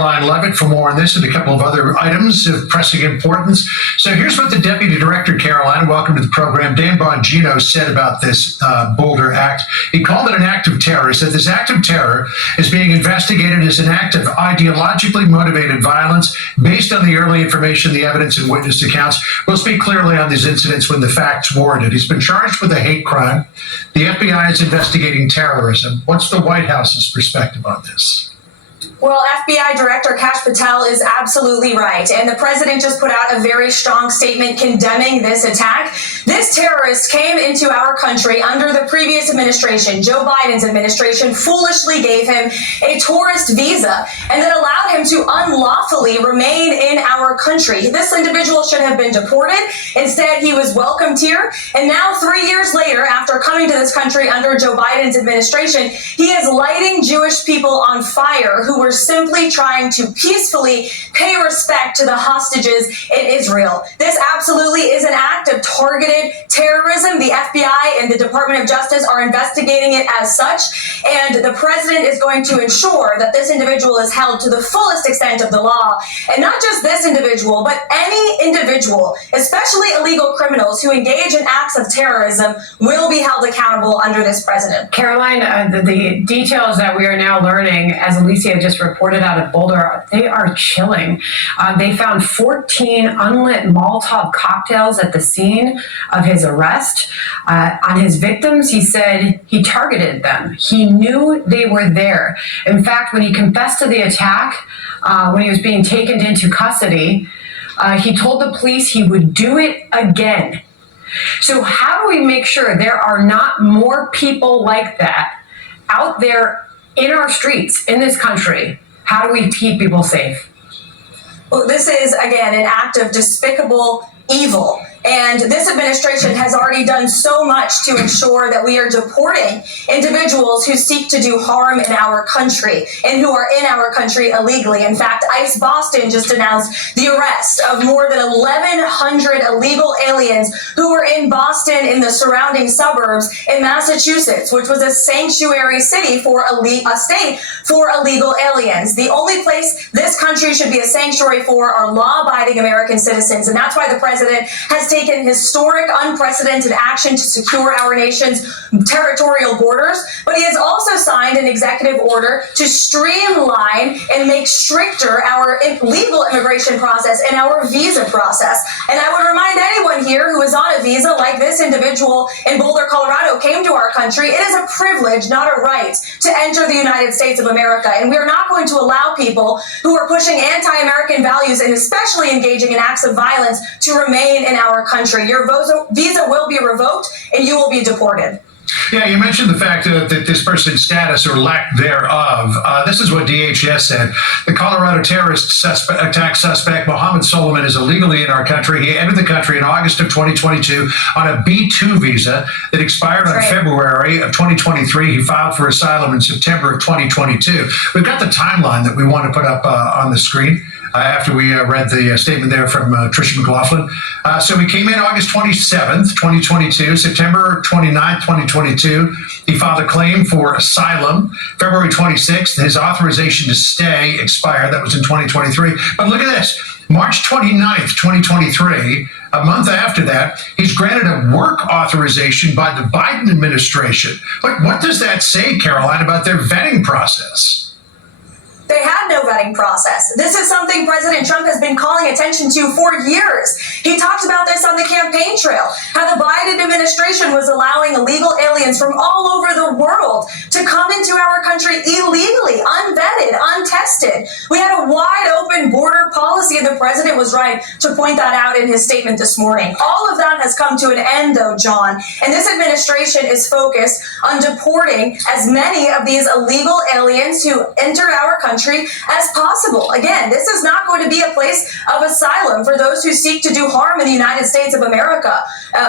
Karoline Leavitt for more on this and a couple of other items of pressing importance. So here's what the Deputy Director, Karoline, welcome to the program, Dan Bongino, said about this Boulder act. He called it an act of terror. He said this act of terror is being investigated as an act of ideologically motivated violence based on the early information, the evidence, and witness accounts. We'll speak clearly on these incidents when the facts warrant it. He's been charged with a hate crime. The FBI is investigating terrorism. What's the White House's perspective on this? Well, FBI Director Kash Patel is absolutely right. And the president just put out a very strong statement condemning this attack. This terrorist came into our country under the previous administration. Joe Biden's administration foolishly gave him a tourist visa and then allowed him to unlawfully remain in our country. This individual should have been deported. Instead, he was welcomed here. And now, 3 years later, after coming to this country under Joe Biden's administration, he is lighting Jewish people on fire who were simply trying to peacefully pay respect to the hostages in Israel. This absolutely is an act of targeted terrorism. The FBI and the Department of Justice are investigating it as such, and the president is going to ensure that this individual is held to the fullest extent of the law. And not just this individual, but any individual, especially illegal criminals who engage in acts of terrorism, will be held accountable under this president. Karoline, the details that we are now learning, as Alicia just reported out of Boulder, they are chilling. They found 14 unlit Molotov cocktails at the scene of his arrest. On his victims, he said he targeted them. He knew they were there. In fact, when he confessed to the attack, when he was being taken into custody, he told the police he would do it again. So how do we make sure there are not more people like that out there in our streets, in this country? How do we keep people safe? Well, this is, again, an act of despicable evil. And this administration has already done so much to ensure that we are deporting individuals who seek to do harm in our country and who are in our country illegally. In fact, ICE Boston just announced the arrest of more than 1,100 illegal aliens who were in Boston in the surrounding suburbs in Massachusetts, which was a sanctuary city for a state for illegal aliens. The only place this country should be a sanctuary for are law-abiding American citizens. And that's why the president has taken historic, unprecedented action to secure our nation's territorial borders, but he has also signed an executive order to streamline and make stricter our legal immigration process and our visa process. And I would remind anyone here who is on a visa like this individual in Boulder, Colorado, came to our country. It is a privilege, not a right, to enter the United States of America. And we are not going to allow people who are pushing anti-American values and especially engaging in acts of violence to remain in our country. Your visa will be revoked and you will be deported. Yeah, you mentioned the fact that this person's status or lack thereof. This is what DHS said. The Colorado terrorist attack suspect, Mohammed Solomon, is illegally in our country. He entered the country in August of 2022 on a B2 visa that expired on February of 2023. He filed for asylum in September of 2022. We've got the timeline that we want to put up on the screen. After we read the statement there from Tricia McLaughlin. So he came in August 27th, 2022, September 29th, 2022. He filed a claim for asylum. February 26th, his authorization to stay expired. That was in 2023. But look at this. March 29th, 2023, a month after that, he's granted a work authorization by the Biden administration. But what does that say, Karoline, about their vetting process? They had no vetting process. This is something President Trump has been calling attention to for years. He talked about this on the campaign trail, how the Biden administration was allowing illegal aliens from all over the world to come into our country illegally, unvetted, untested. We had a wide open border policy, and the president was right to point that out in his statement this morning. All of that has come to an end, though, John, and this administration is focused on deporting as many of these illegal aliens who entered our country as possible. Again, this is not going to be a place of asylum for those who seek to do harm in the United States of America.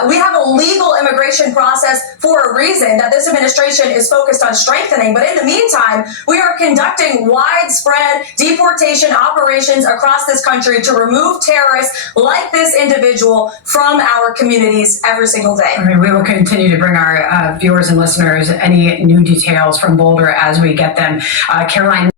We have a legal immigration process for a reason that this administration is focused on strengthening. But in the meantime, we are conducting widespread deportation operations across this country to remove terrorists like this individual from our communities every single day. I mean, we will continue to bring our viewers and listeners any new details from Boulder as we get them. Karoline